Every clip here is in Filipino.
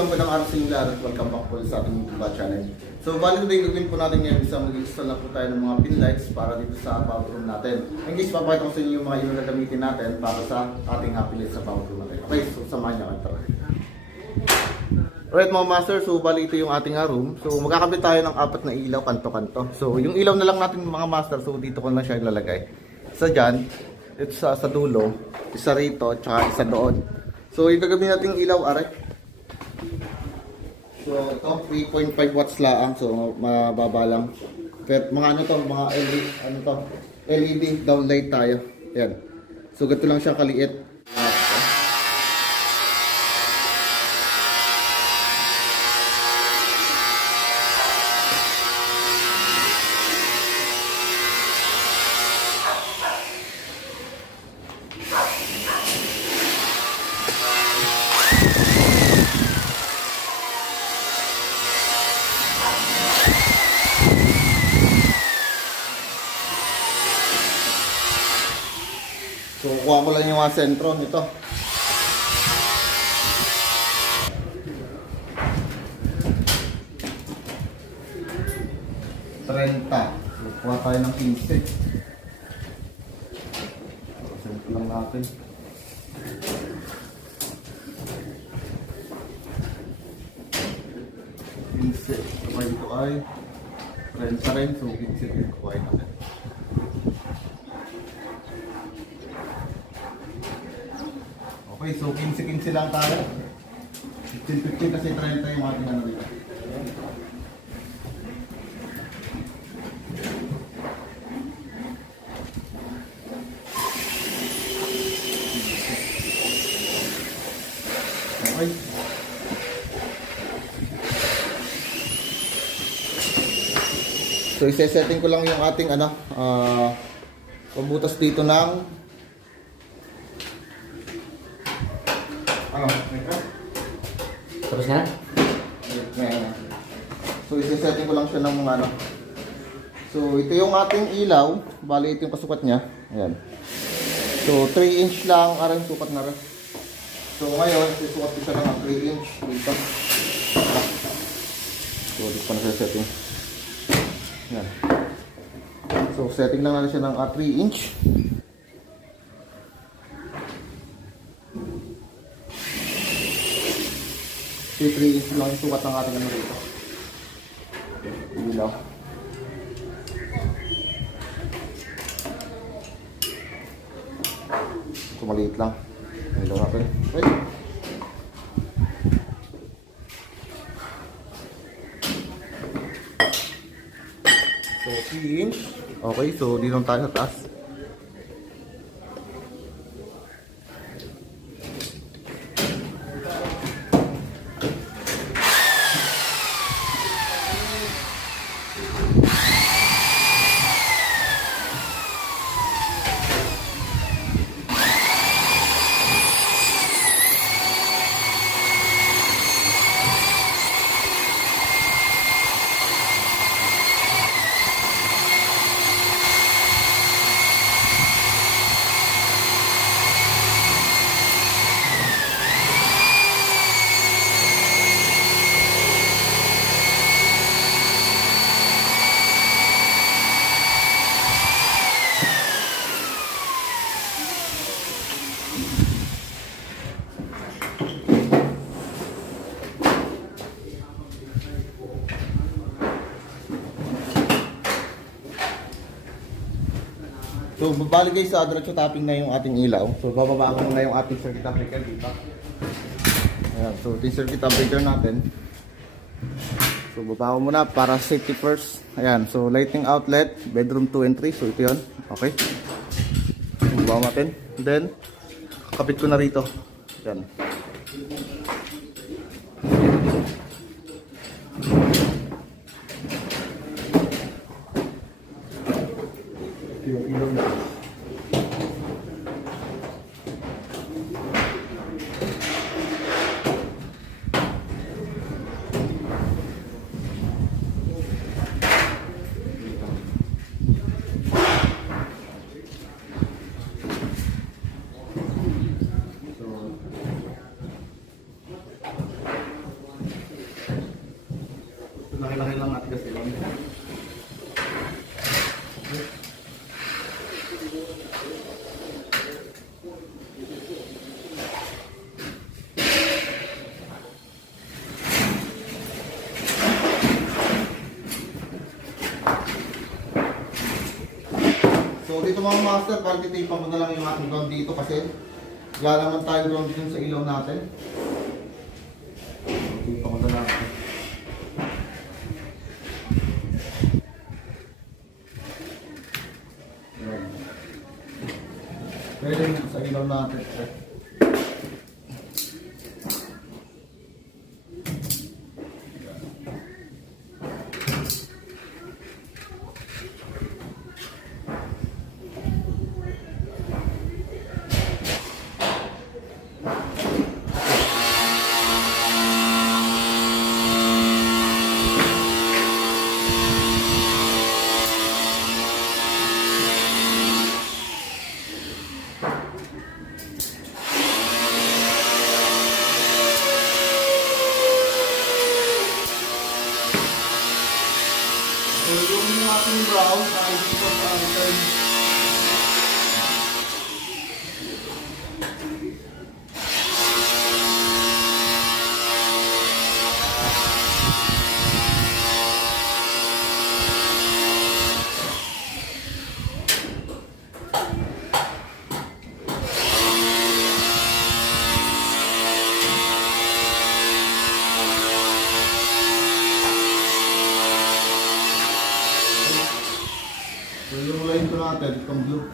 So magandang araw sa inyo lahat at welcome back po sa ating YouTube channel. So bali today gagawin po natin ngayon isang mag-install na po tayo ng mga pin lights para dito sa power room natin. And guys, papakita ko sa inyo yung mga unit na gamitin natin para sa ating happy lights sa power room natin. Okay, so samahan niyo ako. Alright mga master, so bali ito yung ating room. So magkakabit tayo ng apat na ilaw kanto-kanto. So yung ilaw na lang natin mga master, so dito ko na siya ilalagay. Isa dyan, isa sa dulo, isa rito, tsaka isa doon. So yung gagawin natin ilaw, aray. So ito 3.5 watts lang, so mababa lang. Pero mga ano to, mga LED downlight tayo. Ayan. So ganito lang siya kaliit. So, kuha ko lang yung mga sentro nito. 30. So, kuha tayo ng 15. So, sentro lang natin. 15. Kapag ito ay 30 rin. So, 15 rin kuha natin. Okay, so 15-15 lang tayo. 15-15 kasi 30 yung ating ano dito. Okay. So isa-setting ko lang yung ating pambutas dito ng Tapos na? So isi-setting ko lang siya ng mga So ito yung ating ilaw. Bali ito yung kasukat niya. Ayan. So 3 inch lang. Arang sukat na rin. So ngayon susukat ko siya ng 3 inch dito. So dito pa na siya setting. Ayan. So setting lang natin siya ng 3 inch. 3 inch lang yung sukat ng ating ano dito. Ilaw. So maliit lang. Ilaw natin. Wait. So 3 inch. Okay, so dito tayo sa taas. So, bali guys, diretso tapping na yung ating ilaw. So, bababa ko na yung ating circuit breaker dito. Ayan, so, yung circuit breaker natin. So, baba ko muna para safety first. Ayan, so, lighting outlet, bedroom 2 and 3. So, ito yun. Okay. So, baba natin. Then, kapit ko na rito. Ayan. Yung ilaw na. Laki-laki lang natin kasi lang. So dito mga master, pag-titipan mo na lang yung ating ground dito kasi wala naman tayong ground dito sa ilaw natin. Titipan mo na lang. Pwede sa ilaw natin. So yung ating brown ay dito sa turn. So yung line ko natin, itong blue.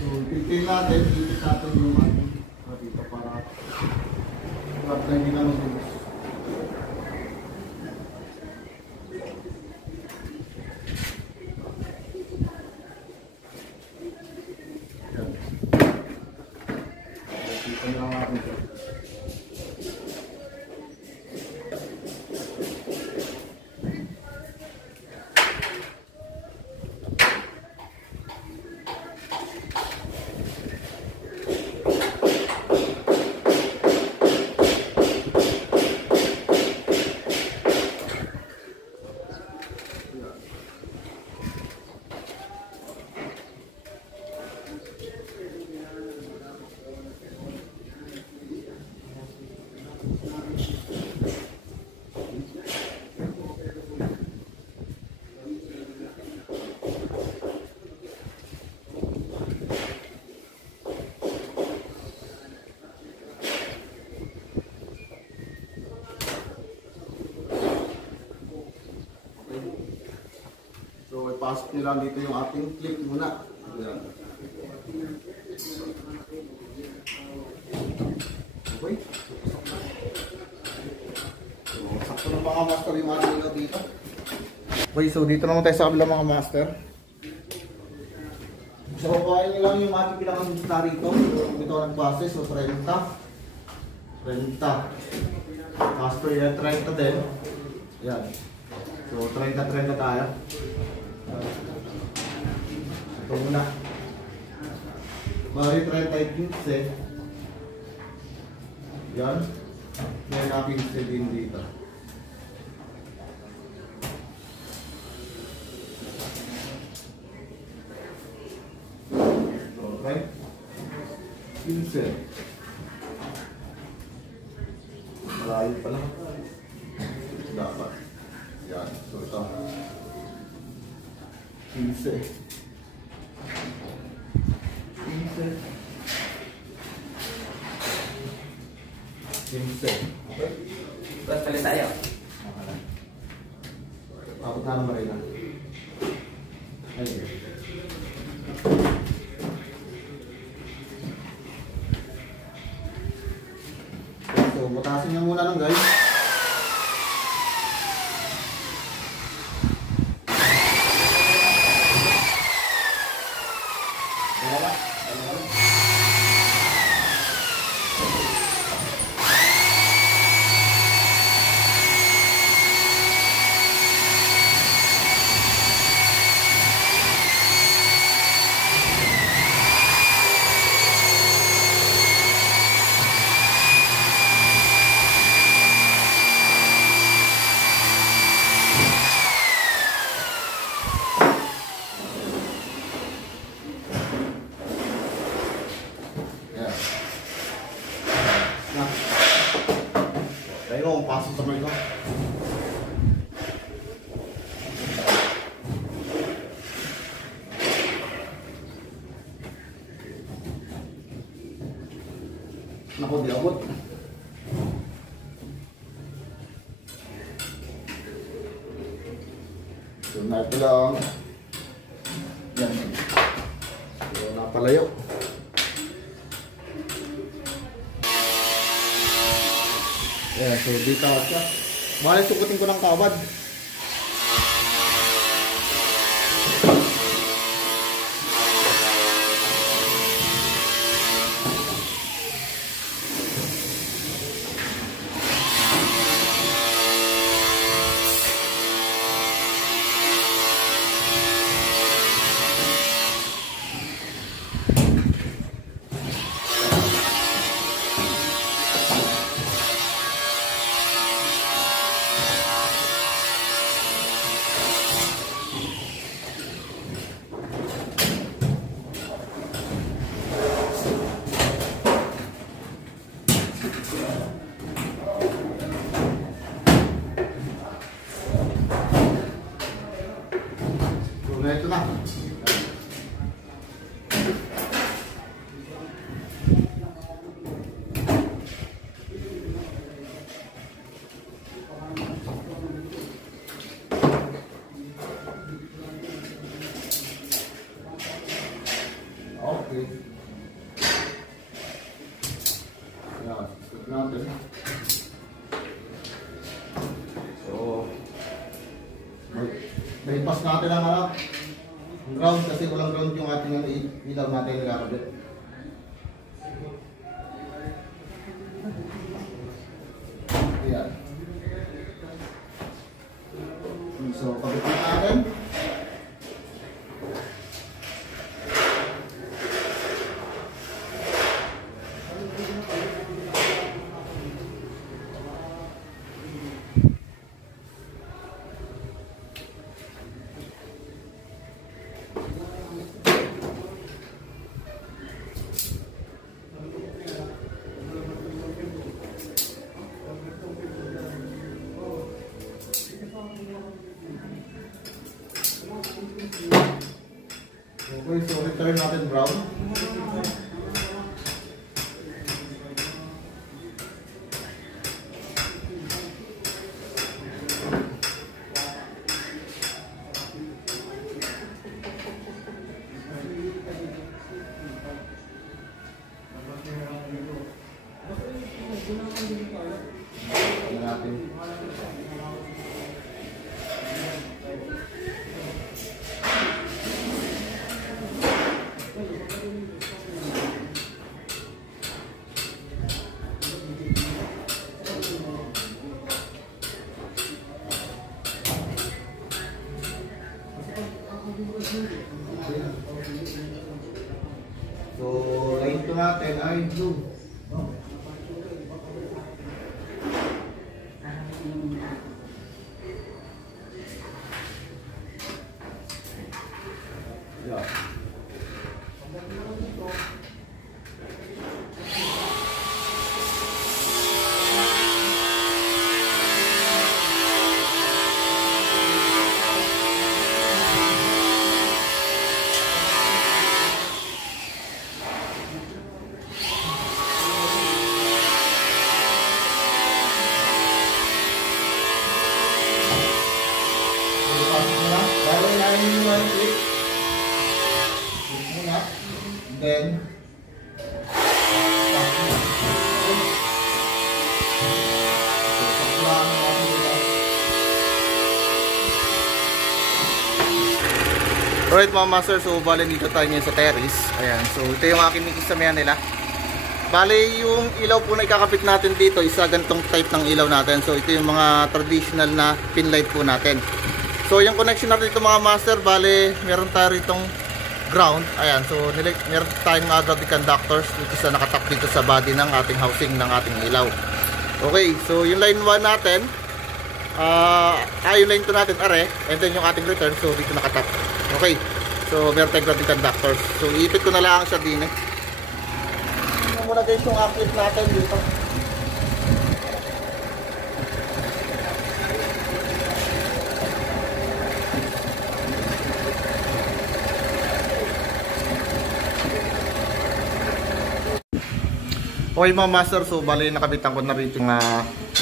So titin natin, titin natin yung ating dito para hindi na magubos. Titin lang natin ito. So, ipasok nyo lang dito yung ating clip muna. Ayan. Okay. So, sakto ng mga master yung ating ilaw dito. Okay, so dito naman tayo sa kabila mga master. So, kuhain nyo lang yung ating pinaka-gusto rito. Ito nagbase, so 30. 30. Master yan, 30 din. Ayan. So, 30-30 tayo. Ito muna. Bali 30-15. Yan. May na-15 din dito. Okay. 15. Malayo pala. Dapat. Yan. So, ito. 15. 15. Okay. Terus palit tayo. Takot na naman rin. Ayun. So, butasin niyo muna ng guys. pasok sa may ko. Naku, di abot. So, na ito lang. Yan. So, napalayo. Ayan, so dito ako siya. Mahal, sukutin ko ng kabad. Ito na. Okay. Yan, start natin. So, may pass natin ang ground kasi walang ground yung ating ilaw natin nagkakabit. Ayan. So, kabitin natin. Okay, so return natin brown. So, line to natin ay blue. Yeah. Then, alright mga master, so bale dito tayo ngayon sa terrace. Ayan, so ito yung aking mikisamihan nila. Bale yung ilaw po na ikakapit natin dito, isa ganitong type ng ilaw natin. So ito yung mga traditional na pin light po natin. So yung connection natin dito mga master, bale meron tayo ritong ground. Ayan, so meron tayong mga grounded conductors which is na nakatap dito sa body ng ating housing ng ating ilaw. Okay, so yung line 1 natin, yung line 2 natin are, and then yung ating return, so dito nakatap. Okay, so meron tayong grounded conductors. So iipit ko na lang siya din eh. Tingnan muna guys yung outlet natin dito. Okay mga master, so bali nakabitan ko na rin yung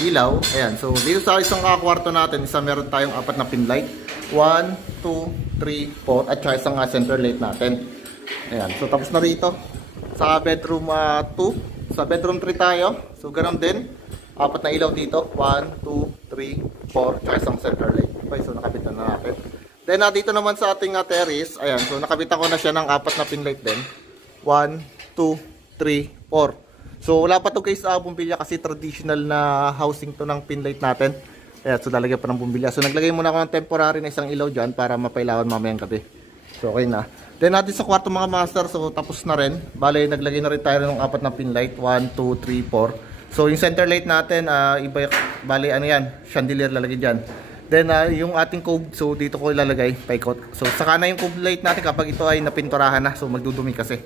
ilaw. Ayan, so dito sa isang kwarto natin, meron tayong 4 na pin light. 1, 2, 3, 4 at saka isang center light natin. Ayan, so tapos na rito. Sa bedroom 2, sa bedroom 3 tayo. So ganoon din, 4 na ilaw dito. 1, 2, 3, 4 at saka isang center light. Okay, so nakabitan na natin. Then dito naman sa ating terrace, ayan, so nakabitan ko na siya ng 4 na pin light din. 1, 2, 3, 4. So wala pa to guys bumbilya kasi traditional na housing to ng pin light natin. Kaya so lalagyan pa ng bumbilya. So naglagay muna ako ng temporary na isang ilaw dyan para mapailawan mamayang gabi. So okay na. Then natin sa kwarto mga master, so tapos na rin. Bale naglagay na rin tayo ng 4 na pin light. 1, 2, 3, 4. So yung center light natin, iba, bale ano yan, chandelier lalagay dyan. Then yung ating cove, so dito ko ilalagay, paikot. So saka na yung cove light natin kapag ito ay napinturahan na. So magdudumi kasi.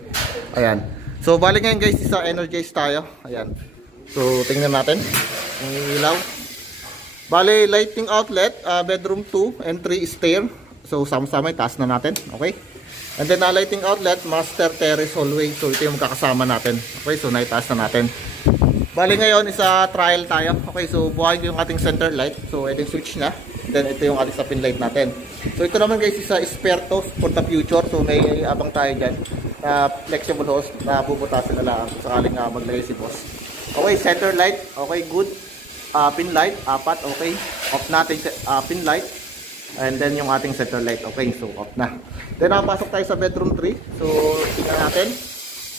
Ayan. So balik ngayon guys, isa energize tayo. Ayan. So tingnan natin ang ilaw. Bale lighting outlet, bedroom 2 and 3 stair. So sama-sama itaas na natin. Okay. And then lighting outlet, master terrace hallway. So ito yung kakasama natin. Okay, so naitaas na natin. Bale ngayon isa trial tayo. Okay, so buhay ko yung ating center light. So ito yung switch na. Then ito yung ating sa pin light natin. So ito naman guys, isa spare to for the future. So may abang tayo dyan. Flexible hose na bubutasin na lang sakaling maglagay si boss. Okay, center light, okay, good. Pin light, 4, okay. Off natin pin light. And then yung ating center light, okay, so off na. Then pasok tayo sa bedroom 3. So tingnan natin,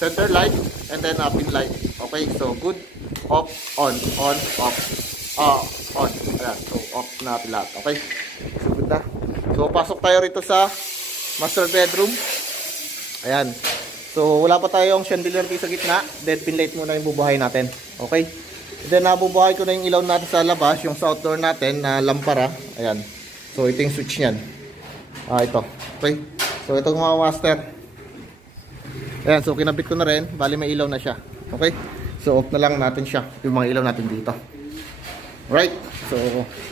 center light and then pin light. Okay, so good. Off, on, off. On. Ayan, so off na lahat, okay. So good na. So pasok tayo rito sa master bedroom. Ayan. So wala pa tayong chandelier dito sa gitna. Dead pin light muna yung bubuhay natin. Okay. Then nabubuhay ko na yung ilaw natin sa labas, yung sa outdoor natin na lampara. Ayan. So ito yung switch niyan. Ito. Okay. So ito mga master. Ayan, so kinabit ko na rin. Bali may ilaw na siya. Okay. So off na lang natin siya. Yung mga ilaw natin dito. Right. So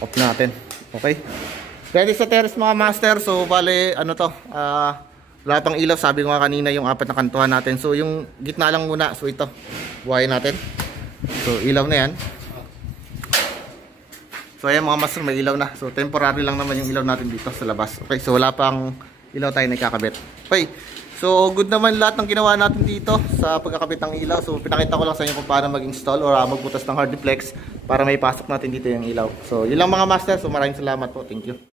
off natin. Okay. Ready sa terrace mga master. So bali ano to, wala pang ilaw, sabi ko nga kanina yung 4 na kantuhan natin. So yung gitna lang muna. So ito, buhayin natin. So ilaw na yan. So ayan mga master, may ilaw na. So temporary lang naman yung ilaw natin dito sa labas. Okay, so wala pang ilaw tayo na ikakabit. Okay, so good naman lahat ng ginawa natin dito sa pagkakabit ng ilaw. So pinakita ko lang sa inyo kung paano mag-install or magbutas ng hard duplex para may pasok natin dito yung ilaw. So yun lang mga master. So maraming salamat po. Thank you.